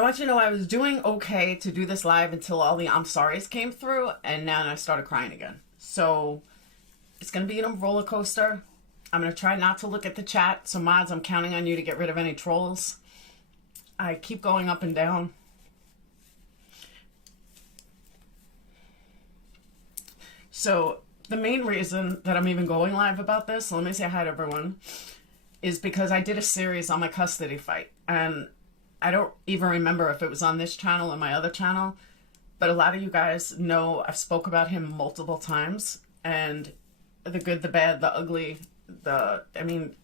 I want you to know I was doing okay to do this live until all the I'm sorries came through, and now I started crying again. So it's going to be a roller coaster. I'm going to try not to look at the chat. So mods, I'm counting on you to get rid of any trolls. I keep going up and down. So the main reason that I'm even going live about this, so let me say hi to everyone, is because I did a series on my custody fight. And I don't even remember if it was on this channel or my other channel, but a lot of you guys know I've spoke about him multiple times, and the good, the bad, the ugly, I mean,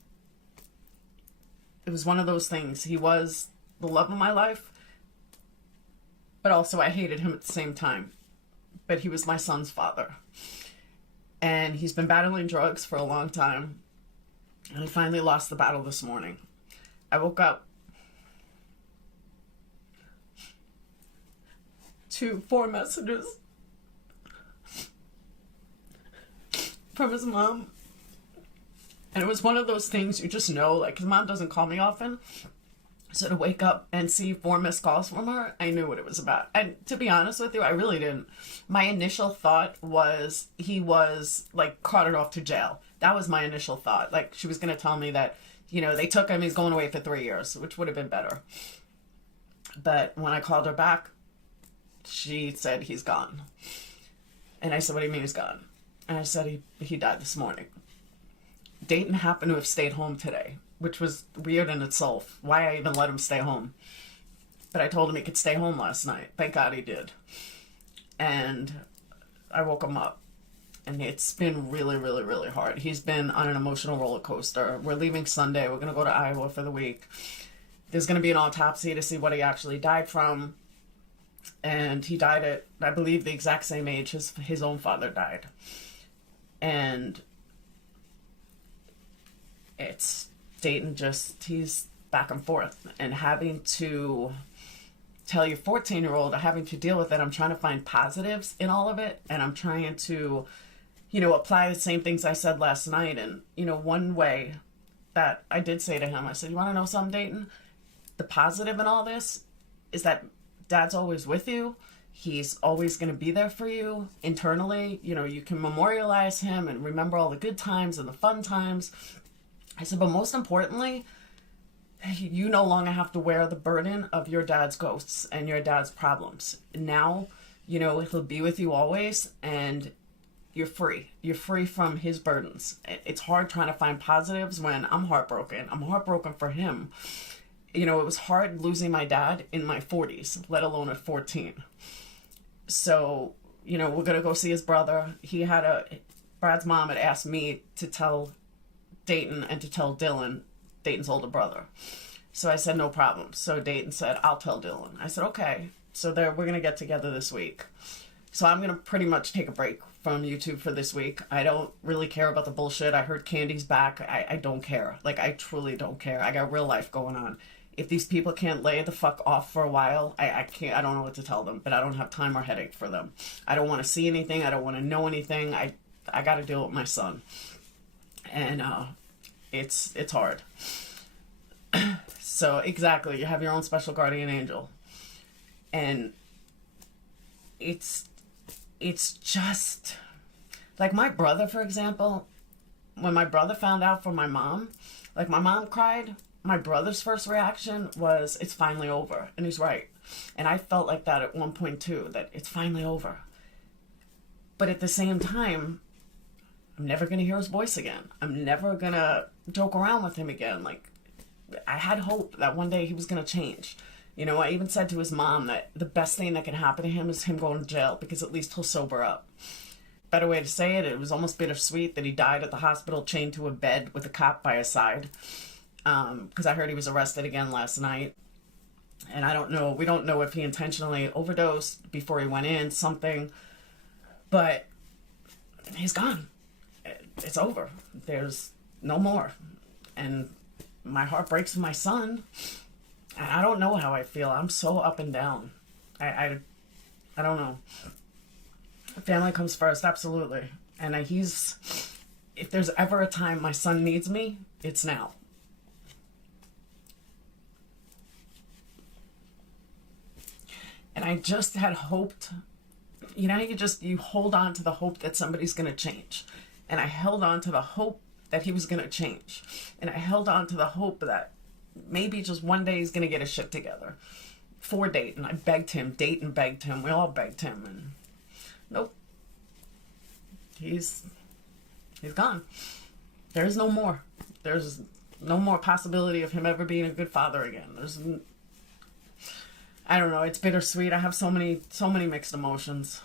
it was one of those things. He was the love of my life, but also I hated him at the same time. But he was my son's father. And he's been battling drugs for a long time. And he finally lost the battle this morning. I woke up to 4 messages from his mom. And it was one of those things you just know, like, his mom doesn't call me often. So to wake up and see 4 missed calls from her, I knew what it was about. And to be honest with you, I really didn't. My initial thought was he was, like, carted off to jail. That was my initial thought. Like, she was going to tell me that, you know, they took him, he's going away for 3 years, which would have been better. But when I called her back, she said he's gone. And I said, what do you mean he's gone? And I said he died this morning. Dayton happened to have stayed home today, which was weird in itself. Why I even let him stay home. But I told him he could stay home last night. Thank God he did. And I woke him up. And it's been really, really, really hard. He's been on an emotional roller coaster. We're leaving Sunday. We're going to go to Iowa for the week. There's going to be an autopsy to see what he actually died from. And he died at, I believe, the exact same age his own father died. And it's Dayton just, he's back and forth. And having to tell your 14-year-old, having to deal with it, I'm trying to find positives in all of it. And I'm trying to, you know, apply the same things I said last night. And, you know, one way that I did say to him, I said, you want to know something, Dayton? The positive in all this is that Dad's always with you. He's always going to be there for you internally. You know, you can memorialize him and remember all the good times and the fun times. I said, but most importantly, you no longer have to wear the burden of your dad's ghosts and your dad's problems. Now, you know, he'll be with you always, and you're free. You're free from his burdens. It's hard trying to find positives when I'm heartbroken. I'm heartbroken for him. You know, it was hard losing my dad in my 40s, let alone at 14. So, you know, we're going to go see his brother. Brad's mom had asked me to tell Dayton and to tell Dylan, Dayton's older brother. So I said, no problem. So Dayton said, I'll tell Dylan. I said, okay. So we're going to get together this week. So I'm going to pretty much take a break from YouTube for this week. I don't really care about the bullshit. I heard Candy's back. I don't care. Like, I truly don't care. I got real life going on. If these people can't lay the fuck off for a while, I can't, I don't know what to tell them, but I don't have time or headache for them. I don't want to see anything. I don't want to know anything. I got to deal with my son. And it's hard. So exactly, you have your own special guardian angel. And it's just like my brother, for example, when my brother found out from my mom, like my mom cried, my brother's first reaction was, it's finally over. And he's right. And I felt like that at one point too, that it's finally over. But at the same time, I'm never going to hear his voice again. I'm never going to joke around with him again. Like, I had hope that one day he was going to change. You know, I even said to his mom that the best thing that can happen to him is him going to jail, because at least he'll sober up. Better way to say it, it was almost bittersweet that he died at the hospital chained to a bed with a cop by his side. Because I heard he was arrested again last night. And I don't know, we don't know if he intentionally overdosed before he went in, something. But he's gone. It's over. There's no more. And my heart breaks for my son. And I don't know how I feel. I'm so up and down. I don't know. Family comes first, absolutely. And if there's ever a time my son needs me, it's now. I just had hoped, you know, you hold on to the hope that somebody's going to change. And I held on to the hope that he was going to change. And I held on to the hope that maybe just one day he's going to get his shit together for Dayton. I begged him, Dayton begged him, we all begged him, and nope. He's gone. There's no more. There's no more possibility of him ever being a good father again. I don't know, it's bittersweet. I have so many mixed emotions.